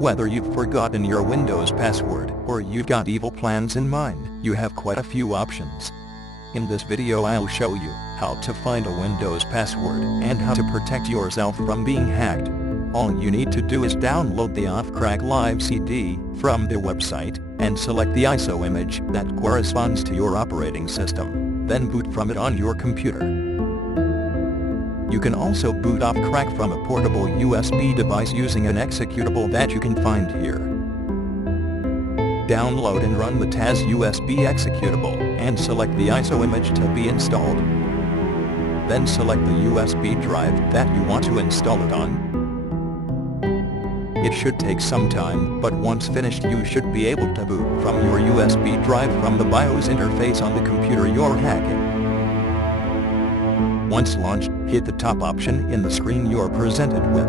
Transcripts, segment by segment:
Whether you've forgotten your Windows password or you've got evil plans in mind, you have quite a few options. In this video I'll show you how to find a Windows password and how to protect yourself from being hacked. All you need to do is download the Ophcrack Live CD from their website and select the ISO image that corresponds to your operating system, then boot from it on your computer. You can also boot Ophcrack from a portable USB device using an executable that you can find here. Download and run the TAS USB executable and select the ISO image to be installed. Then select the USB drive that you want to install it on. It should take some time, but once finished you should be able to boot from your USB drive from the BIOS interface on the computer you're hacking. Once launched, hit the top option in the screen you're presented with.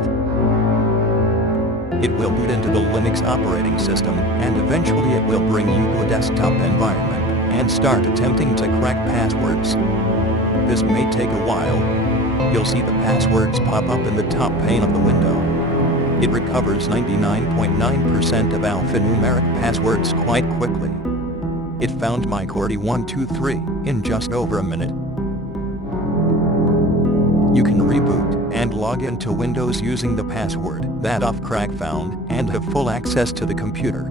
It will boot into the Linux operating system, and eventually it will bring you to a desktop environment and start attempting to crack passwords. This may take a while. You'll see the passwords pop up in the top pane of the window. It recovers 99.9% of alphanumeric passwords quite quickly. It found my QWERTY123 in just over a minute. You can reboot and log into Windows using the password that Ophcrack found and have full access to the computer.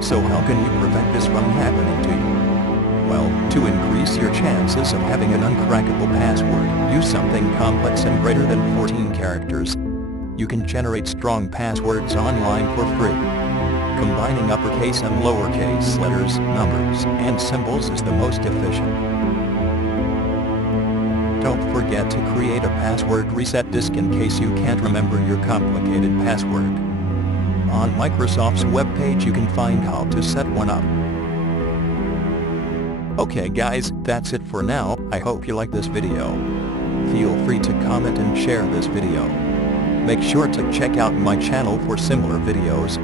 So how can you prevent this from happening to you? Well, to increase your chances of having an uncrackable password, use something complex and greater than 14 characters. You can generate strong passwords online for free. Combining uppercase and lowercase letters, numbers, and symbols is the most efficient. Don't forget to create a password reset disk in case you can't remember your complicated password. On Microsoft's webpage you can find how to set one up. Okay guys, that's it for now. I hope you like this video. Feel free to comment and share this video. Make sure to check out my channel for similar videos.